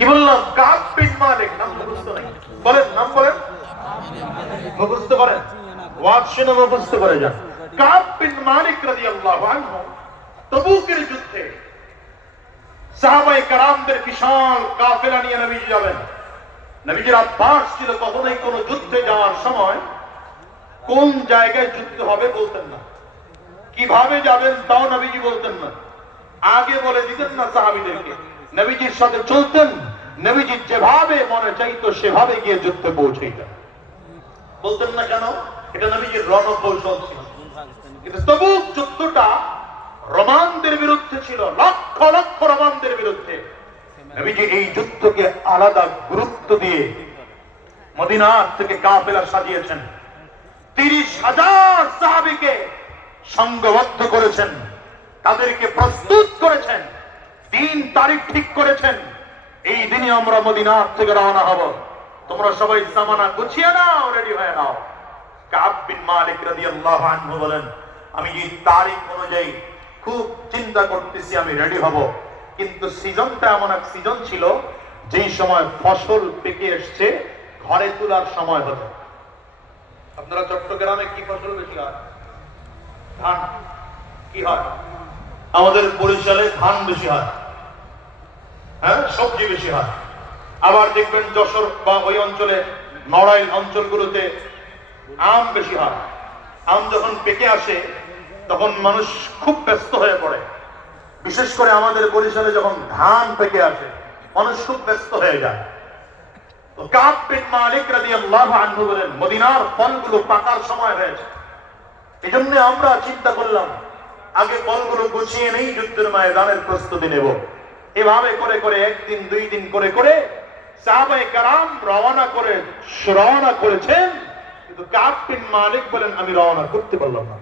কি বললাম? কাব বিন মালিক। নাম মুখস্থ নাই, বলেন নাম বলেন, মুখস্থ করেন, ওয়াজ শুনে মুখস্থ করে যান। কাব বিন মালিক রাদিয়াল্লাহু আনহু তবুকের যুদ্ধে সাহাবায়ে কেরামদের বিশাল কাফেলা নিয়ে নবীজি যাবেন। নবীজির অভ্যাস ছিল কখনোই কোন যুদ্ধে যাওয়ার সময় কোন জায়গায় যুদ্ধ হবে বলতেন না, কিভাবে যাবেন তাও নবীজি বলতেন না, আগে বলে দিতেন না সাহাবীদেরকে। নবীজির সাথে চলতেন, নবীজি যেভাবে মনে চাইতো সেভাবে গিয়ে যুদ্ধে পৌঁছাইতেন। বলতেন না কেন? এটা নবীজির রণকৌশল ছিল। কিন্তু তবুক যুদ্ধটা রোমানদের বিরুদ্ধে ছিল, লক্ষ লক্ষ রোমানদের বিরুদ্ধে। নবীজি এই যুদ্ধকে আলাদা গুরুত্ব দিয়ে মদিনা থেকে কাফেলা সাজিয়েছেন। 30,000 সাহাবীকে সংঘবদ্ধ করেছেন, তাদেরকে প্রস্তুত করেছেন, দিন তারিখ ঠিক করেছেন। এই দিনে আমরা মদিনা থেকে রওনা হব, তোমরা সবাই সামানা গুছিয়ে নাও, রেডি হয়ে নাও। কাব বিন মালিক রাদিয়াল্লাহু আনহু বলেন, আমি এই তারিখ অনুযায়ী খুব চিন্তা করতেছি, আমি রেডি হব। কিন্তু সিজনটা এমন এক সিজন ছিল যেই সময় ফসল পেকে এসছে, ঘরে তোলার সময় হতো। আপনারা চট্টগ্রামে কি ফসল বেশি হয়? ধান। কি হয়? আমাদের বরিশালে ধান বেশি হয়, হ্যাঁ, সবজি বেশি হয়। আবার দেখবেন যশোর বা ওই অঞ্চলে, নড়াইল অঞ্চলগুলোতে আম বেশি হয়। আম যখন পেকে আসে তখন মানুষ খুব ব্যস্ত হয়ে পড়ে। বিশেষ করে আমাদের বরিশালে যখন ধান পেকে আসে মানুষ খুব ব্যস্ত হয়ে যায়। তো কাব বিন মালিক রাদিয়াল্লাহু আনহু বলেন, মদিনার ফলগুলো পাকার সময় হয়েছে, এজন্য আমরা চিন্তা করলাম আগে ফলগুলো গুছিয়ে নেই, যুদ্ধের ময়দানের প্রস্তুতি নেব। এভাবে করে করে একদিন দুই দিন করে করে সাহাবায়ে কেরাম রওনা করেছেন। কিন্তু কাব বিন মালিক বলেন, আমি রওনা করতে পারলাম না।